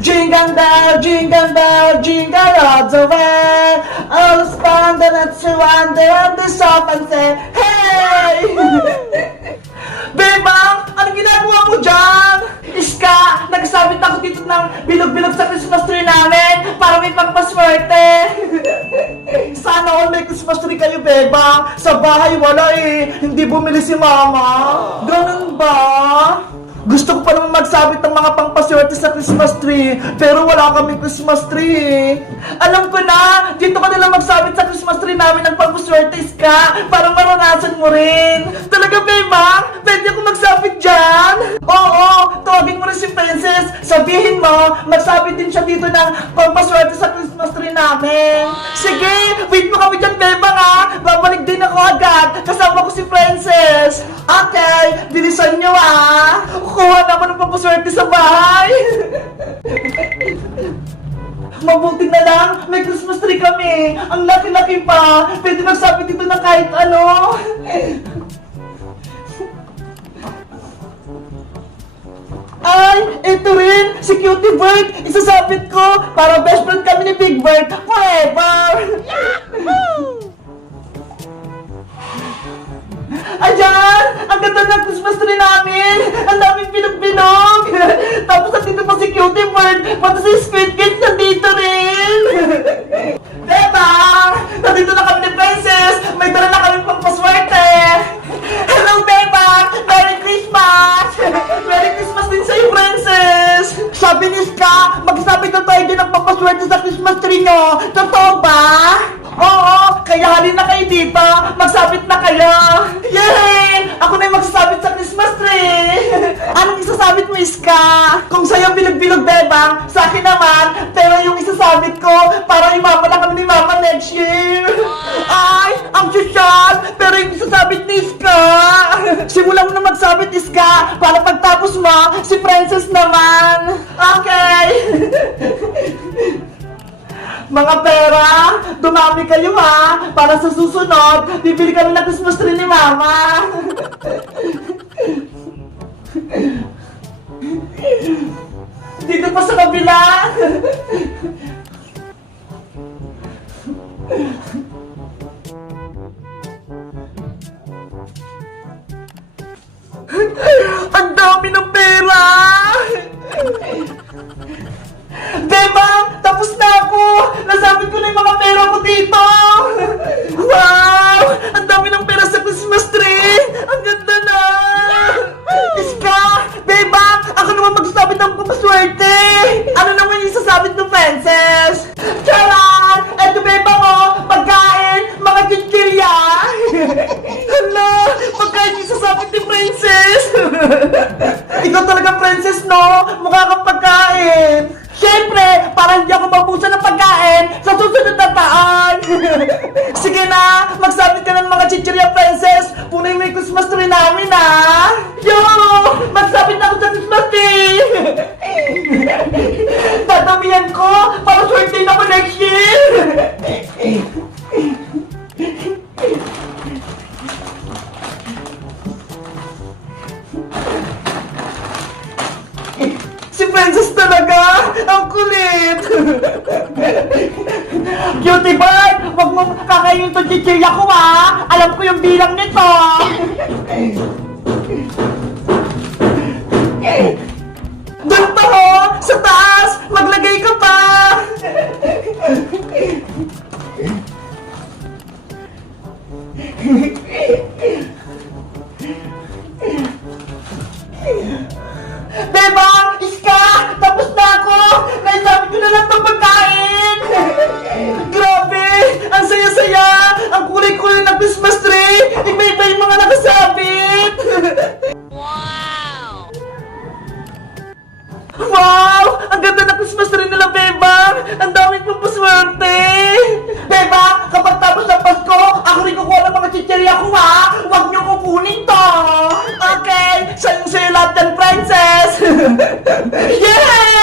Jingle bell, jingle bell, jingle all the way. All that you wonder and the shop and say, Hey! Bebang, anong ginagawa mo dyan? Iska, nagsabit ako dito ng bilog-bilog sa Christmas tree namin para may pagpaswerte. Sana all may Christmas tree kayo, Bebang. Sa bahay wala eh. Hindi bumili si Mama. Ganun ba? Gusto ko pa naman magsabit ng mga pangpaswerte sa Christmas tree, pero wala kaming Christmas tree eh. Alam ko na, dito ka nila magsabit sa Christmas tree namin ng pangpaswerte, Iska, para maranasan mo rin. Talaga, Bebang? Pwede ako magsabit dyan? Oo, tawagin mo rin si Princess. Sabihin mo, magsabit din siya dito ng pangpaswerte sa Christmas tree namin. Sige, wait mo kami dyan, Bebang ha. Babalik din ako agad. Kasama ko si Princess. Bilisan nyo ah. Kuha na ako ng pampaswerte sa bahay. Mabuti na lang, may Christmas tree kami. Ang laki-laki pa. Pwede magsabit dito ng kahit ano. Ay, ito rin, si Cutie Bird. Isasabit ko para best friend kami ni Big Bird forever. Ayan! Ganda ng Christmas tree namin! Ang daming pinog-pinog! Tapos nandito pa si Cutie Bird, pati si Squid Kids nandito rin! Diba? Nandito na kami ni Princess! May dala na kami pang paswerte! Hello, Beba! Merry Christmas! Merry Christmas din sa'yo, Princess! Sabi ni Ska, magsabi na tayo din ng papaswerte sa Christmas tree nyo! Totoo ba? Oo! Kaya halin na kayo dito! Magsabit na kayo! Yay! Ako na yung magsasabit sa Christmas tree! Anong isasabit mo, Iska? Kung sa'yo bilog-bilog, Bebang, sa akin naman, pero yung isasabit ko, para imama na kami ni Mama next year! Ay! Ang sosyal! Pero yung isasabit ni Iska! Simulan mo na magsabit, Iska! Para pagtapos mo, si Princess naman! Okay! Mga pera, dumami kayo ha! Para sa susunod, bibili kami ng Christmas tree ni Mama! Dito pa sa kabila! Princess! Ikaw talaga, Princess, no? Mukha kang pagkain! Siyempre, para hindi ako mabusa ng pagkain sa susunod na taon! Sige na, magsabit ka ng mga chichirya, princess! Punay mo yung Christmas tree namin, ha? Yo! Magsabit na ako sa Christmas tree! Ang kulit! Cutie Bird! Huwag mo kakainin to chichirya ko ha! Alam ko yung bilang nito! Doon pa ho! Sa taas! Maglagay ka pa! Bebang! To! Okay! Sa'yo sa'yo lahat yan, princess! Yay!